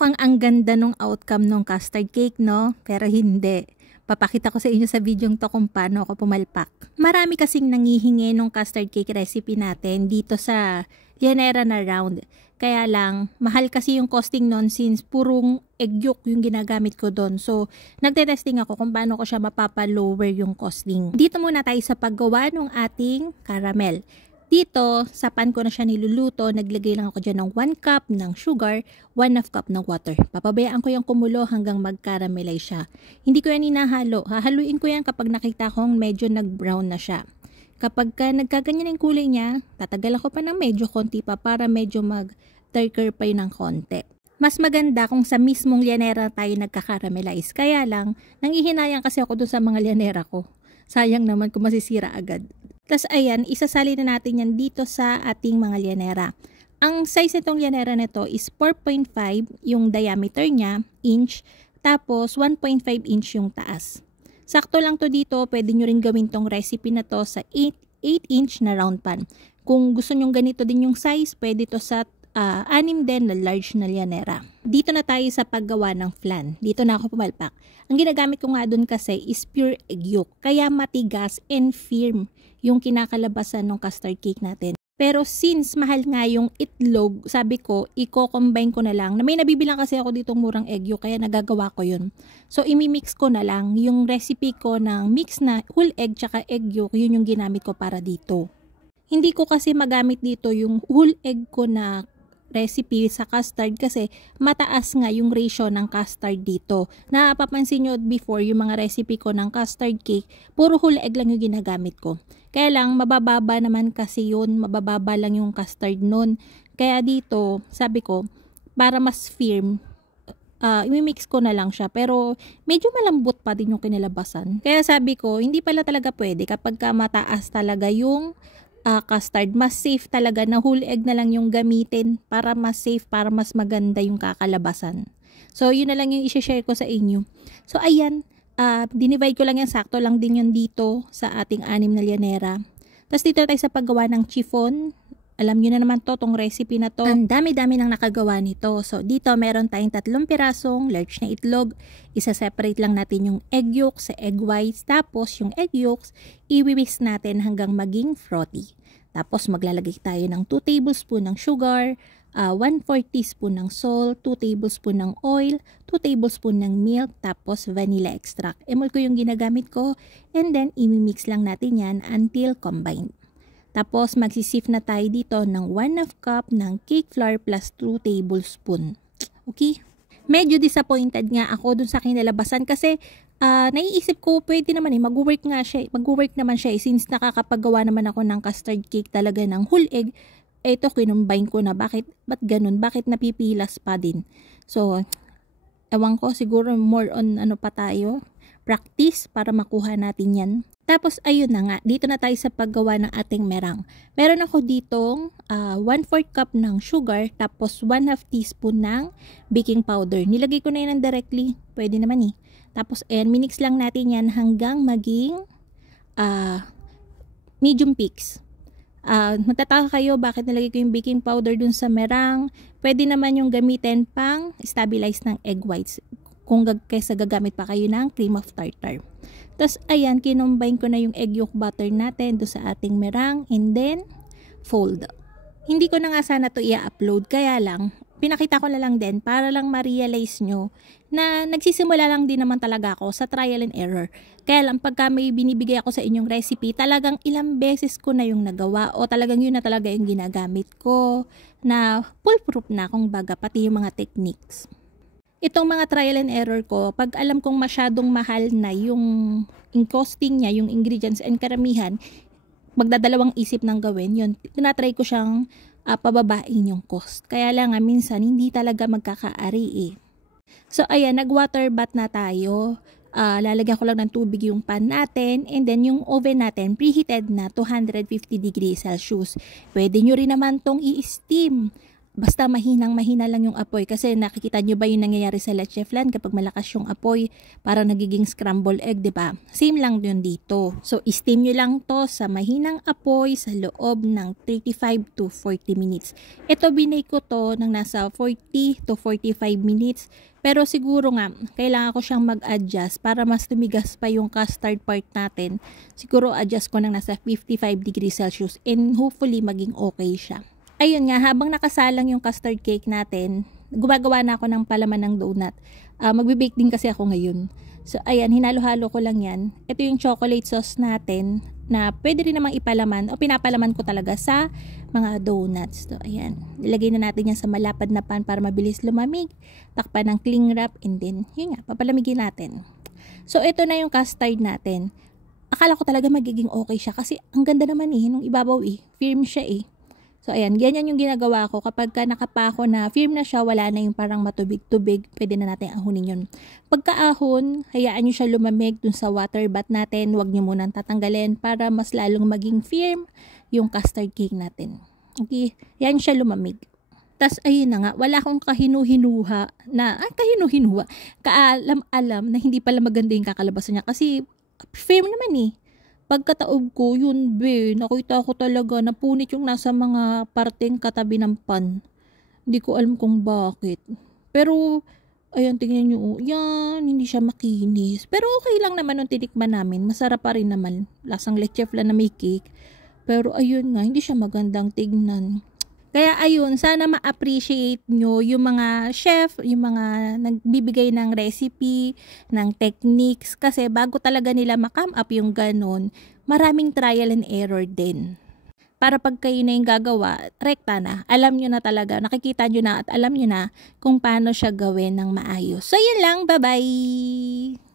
Mukhang ang ganda nung outcome nung custard cake, no? Pero hindi. Papakita ko sa inyo sa video to kung paano ako pumalpak. Marami kasing nangihingi nung custard cake recipe natin dito sa Llanera na round. Kaya lang, mahal kasi yung costing nun since purong egg yolk yung ginagamit ko doon. So, nagte-testing ako kung paano ko siya mapapa-lower yung costing. Dito muna tayo sa paggawa ng ating caramel. Dito, sa pan ko na siya niluluto, naglagay lang ako dyan ng 1 cup ng sugar, 1/2 cup ng water. Papabayaan ko yung kumulo hanggang mag-caramelize siya. Hindi ko yan hinahalo. Hahaluin ko yan kapag nakita kong medyo nag-brown na siya. Kapag nagkaganyan yung kulay niya, tatagal ako pa ng medyo konti pa para medyo mag-darker pa yun ng konti. Mas maganda kung sa mismong Llanera tayo nagka-caramelize. Kaya lang, nanghihinayang kasi ako doon sa mga Llanera ko. Sayang naman kung masisira agad. Tapos ayan, isasali na natin yan dito sa ating mga Llanera. Ang size nitong Llanera nito is 4.5 yung diameter niya, inch, tapos 1.5 inch yung taas. Sakto lang to dito, pwede nyo rin gawin tong recipe na to sa 8 inch na round pan. Kung gusto nyo ganito din yung size, pwede to sa 6 din na large na Llanera. Dito na tayo sa paggawa ng flan. Dito na ako pumalpak. Ang ginagamit ko nga dun kasi is pure egg yolk. Kaya matigas and firm yung kinakalabasan ng custard cake natin. Pero since mahal nga yung itlog, sabi ko, i-combine ko na lang. May nabibilang kasi ako ditong murang egg yolk, kaya nagagawa ko yun. So, imimix ko na lang yung recipe ko ng mix na whole egg tsaka egg yolk, yun yung ginamit ko para dito. Hindi ko kasi magamit dito yung whole egg ko na recipe sa custard kasi mataas nga yung ratio ng custard dito. Napapansin nyo before yung mga recipe ko ng custard cake, puro whole egg lang yung ginagamit ko. Kaya lang, mabababa naman kasi yun, mabababa lang yung custard nun. Kaya dito, sabi ko, para mas firm, imimix ko na lang siya. Pero, medyo malambot pa din yung kinalabasan. Kaya sabi ko, hindi pala talaga pwede kapag mataas talaga yung custard. Mas safe talaga na whole egg na lang yung gamitin para mas safe, para mas maganda yung kakalabasan. So, yun na lang yung i-share ko sa inyo. So, ayan. Dinivide ko lang yan, sakto lang din yun dito sa ating 6 na Llanera. Tapos dito tayo sa paggawa ng chiffon. Alam nyo na naman to, tong recipe na to. Ang dami-dami nang nakagawa nito. So dito meron tayong 3 pirasong large na itlog. Isa-separate lang natin yung egg yolk sa egg whites. Tapos yung egg yolks, i-whisk natin hanggang maging frothy. Tapos maglalagay tayo ng 2 tablespoon ng sugar, 1/4 teaspoon ng salt, 2 tablespoon ng oil, 2 tablespoon ng milk, tapos vanilla extract. Emol ko yung ginagamit ko, and then imimix lang natin yan until combined. Tapos magsisift na tayo dito ng 1/2 cup ng cake flour plus 2 tablespoon. Okay? Medyo disappointed nga ako dun sa kinalabasan kasi naiisip ko pwede naman mag-work naman siya since nakakapagawa naman ako ng custard cake talaga ng whole egg. Ito, kinumbine ko na. Ba't ganun? Bakit napipilas pa din? So, ewan ko, siguro more on pa tayo, practice para makuha natin yan. Tapos, ayun na nga, dito na tayo sa paggawa ng ating merang. Meron ako ditong 1/4 cup ng sugar, tapos 1/2 teaspoon ng baking powder. Nilagay ko na yan directly, pwede naman Tapos, ayan, minix lang natin yan hanggang maging medium peaks. Magtataka kayo bakit nilagay ko yung baking powder dun sa merang. Pwede naman yung gamitin pang stabilize ng egg whites kung kaysa gagamit pa kayo ng cream of tartar. Tapos ayan, kinumbine ko na yung egg yolk butter natin do sa ating merang and then fold. Hindi ko na nga sana to i-upload, kaya lang pinakita ko na lang din para lang ma-realize nyo na nagsisimula lang din naman talaga ako sa trial and error. Kaya lang pagka may binibigay ako sa inyong recipe, talagang ilang beses ko na yung nagawa o talagang yun na talaga yung ginagamit ko na foolproof na kung baga pati yung mga techniques. Itong mga trial and error ko, pag alam kong masyadong mahal na yung costing niya, yung ingredients and karamihan, magdadalawang isip ng gawin yun. Tinatry ko siyang pababain yung cost. Kaya lang minsan hindi talaga magkakaari So ayan, nag-water bath na tayo. Lalagyan ko lang ng tubig yung pan natin and then yung oven natin preheated na 250 degrees Celsius. Pwede nyo rin naman tong i-steam. Basta mahinang-mahina lang yung apoy kasi nakikita nyo ba yung nangyayari sa leche flan kapag malakas yung apoy para nagiging scramble egg, 'di ba? Same lang yun dito. So steam nyo lang to sa mahinang apoy sa loob ng 35 to 40 minutes. Ito binake ko to ng nasa 40 to 45 minutes. Pero siguro nga, kailangan ko siyang mag-adjust para mas tumigas pa yung custard part natin. Siguro adjust ko ng nasa 55 degrees Celsius and hopefully maging okay siya. Ayun nga, habang nakasalang yung custard cake natin, gumagawa na ako ng palaman ng donut. Magbe-bake din kasi ako ngayon. So, ayan, hinalo-halo ko lang yan. Ito yung chocolate sauce natin na pwede rin namang ipalaman o pinapalaman ko talaga sa mga donuts. So, ayan, ilagay na natin yan sa malapad na pan para mabilis lumamig. Takpan ng cling wrap and then, yun nga, papalamigin natin. So, ito na yung custard natin. Akala ko talaga magiging okay siya kasi ang ganda naman nung ibabaw firm siya So, ayan, ganyan yung ginagawa ko. Kapag nakapako na firm na siya, wala na yung parang matubig-tubig, pwede na natin ahunin yun. Pagkaahon, hayaan nyo siya lumamig dun sa water bath natin. Huwag nyo munang tatanggalin para mas lalong maging firm yung custard cake natin. Okay, yan siya lumamig. Tas ayun na nga, wala akong kaalam-alam na hindi pala maganda yung kakalabasan niya kasi firm naman Pagkataob ko, yun nakita ko talaga napunit yung nasa mga parteng katabi ng pan. Hindi ko alam kung bakit. Pero, ayan, tingnan nyo, yan, hindi siya makinis. Pero okay lang naman nung tinikman namin. Masarap pa rin naman. Lasang leche flan na may cake. Pero ayun nga, hindi siya magandang tignan. Kaya ayun, sana ma-appreciate nyo yung mga chef, yung mga nagbibigay ng recipe, ng techniques. Kasi bago talaga nila ma-come up yung ganon, maraming trial and error din. Para pag kayo na yung gagawa, rekta na. Alam nyo na talaga, nakikita nyo na at alam nyo na kung paano siya gawin ng maayos. So yun lang, bye-bye!